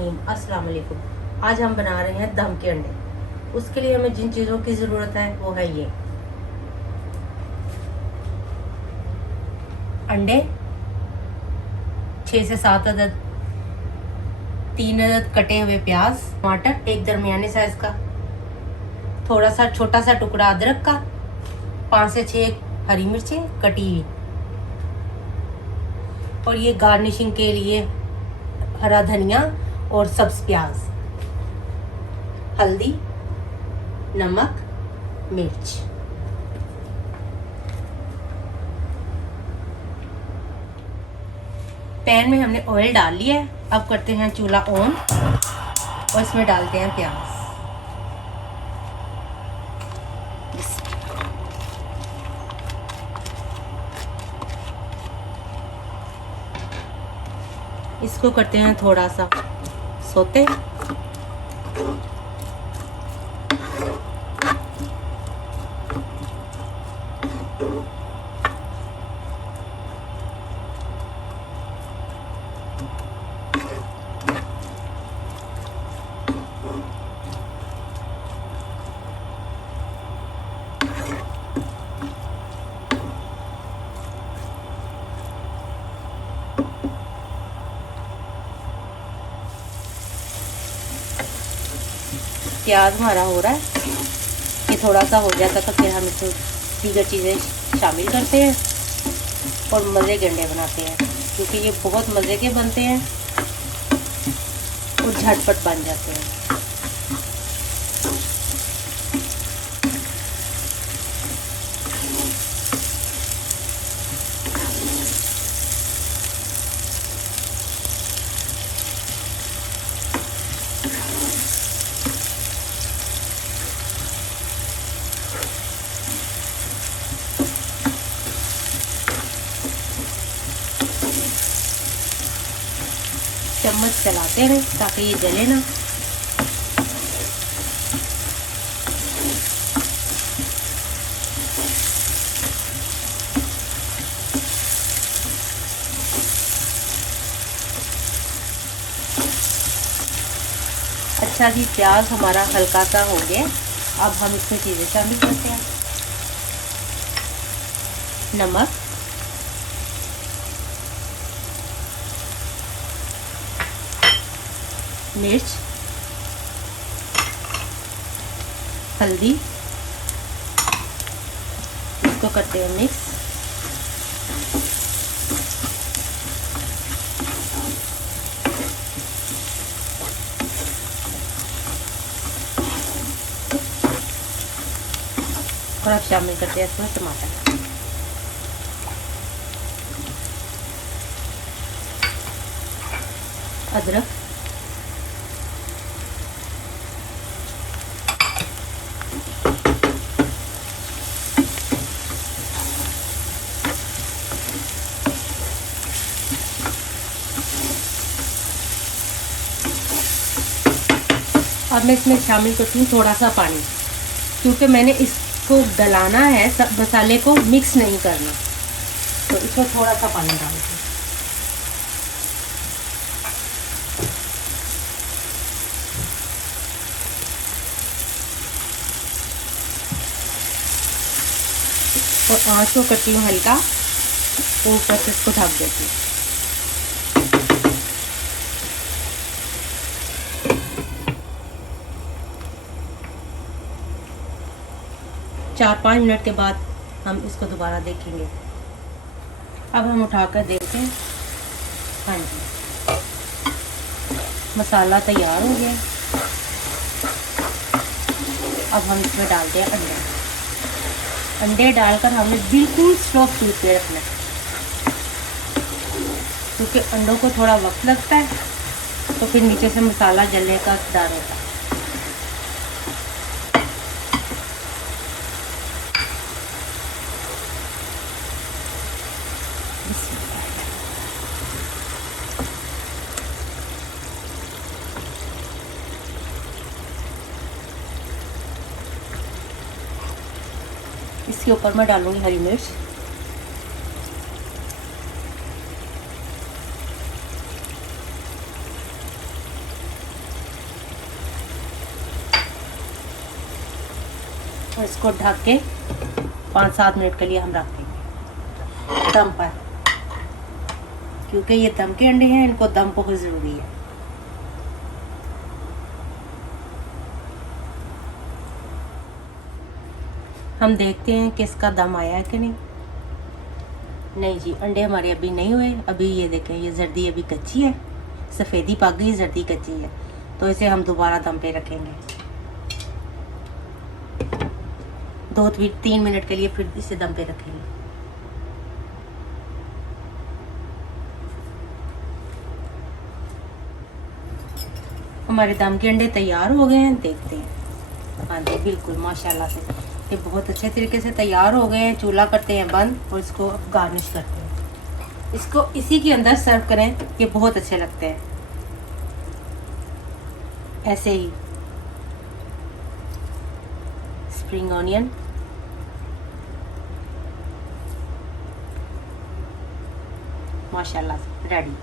रहीम। अस्सलाम वालेकुम। आज हम बना रहे हैं दम के अंडे। उसके लिए हमें जिन चीज़ों की ज़रूरत है वो है ये अंडे 6 से 7 अदद, 3 अदद कटे हुए प्याज, टमाटर एक दरमियाने साइज का, थोड़ा सा छोटा सा टुकड़ा अदरक का, 5 से 6 हरी मिर्चें कटी हुई, और ये गार्निशिंग के लिए हरा धनिया और सब्ज प्याज, हल्दी, नमक, मिर्च। पैन में हमने ऑयल डाल लिया है। अब करते हैं चूल्हा ऑन और इसमें डालते हैं प्याज। इसको करते हैं थोड़ा सा सोते। प्याज हमारा हो रहा है, ये थोड़ा सा हो जाता तो फिर हम इसमें दीगर चीज़ें शामिल करते हैं और मज़े के अंडे बनाते हैं, क्योंकि ये बहुत मज़े के बनते हैं और झटपट बन जाते हैं। चम्मच चलाते रहें ताकि ये जले ना। अच्छा जी, प्याज हमारा हल्का सा हो गया। अब हम इसमें चीज़ें शामिल करते हैं। नमक, मिर्च, हल्दी, इसको करते हैं मिक्स। और अब शामिल करते हैं इसमें टमाटर, अदरक, अब मैं इसमें शामिल करती हूँ थोड़ा सा पानी, क्योंकि मैंने इसको गलाना है, सब मसाले को मिक्स नहीं करना, तो इसमें थोड़ा सा पानी डालती हूँ। और आँच को करती हूँ हल्का, ऊपर से इसको ढक देती हूँ। 4-5 मिनट के बाद हम इसको दोबारा देखेंगे। अब हम उठाकर देखते हैं। हाँ जी, मसाला तैयार हो गया। अब हम इसमें डालते हैं अंडे। अंडे डालकर हमें बिल्कुल स्लो फ्लेम पे रखना है, क्योंकि अंडों को थोड़ा वक्त लगता है, तो फिर नीचे से मसाला जलने का डर होता है। इसके ऊपर मैं डालूंगी हरी मिर्च, और इसको ढक के 5-7 मिनट के लिए हम रख देंगे दम पर, क्योंकि ये दम के अंडे हैं, इनको दम बहुत ज़रूरी है। हम देखते हैं कि इसका दम आया है कि नहीं। नहीं जी, अंडे हमारे अभी नहीं हुए। अभी ये देखें, ये जर्दी अभी कच्ची है, सफ़ेदी पक गई, जर्दी कच्ची है, तो इसे हम दोबारा दम पे रखेंगे 2-3 मिनट के लिए, फिर इसे दम पे रखेंगे। हमारे दम के अंडे तैयार हो गए हैं, देखते हैं। हाँ जी, बिल्कुल माशाल्लाह से ये बहुत अच्छे तरीके से तैयार हो गए हैं। चूल्हा करते हैं बंद और इसको गार्निश करते हैं। इसको इसी के अंदर सर्व करें, ये बहुत अच्छे लगते हैं। ऐसे ही स्प्रिंग ऑनियन, माशाल्लाह से रेडी।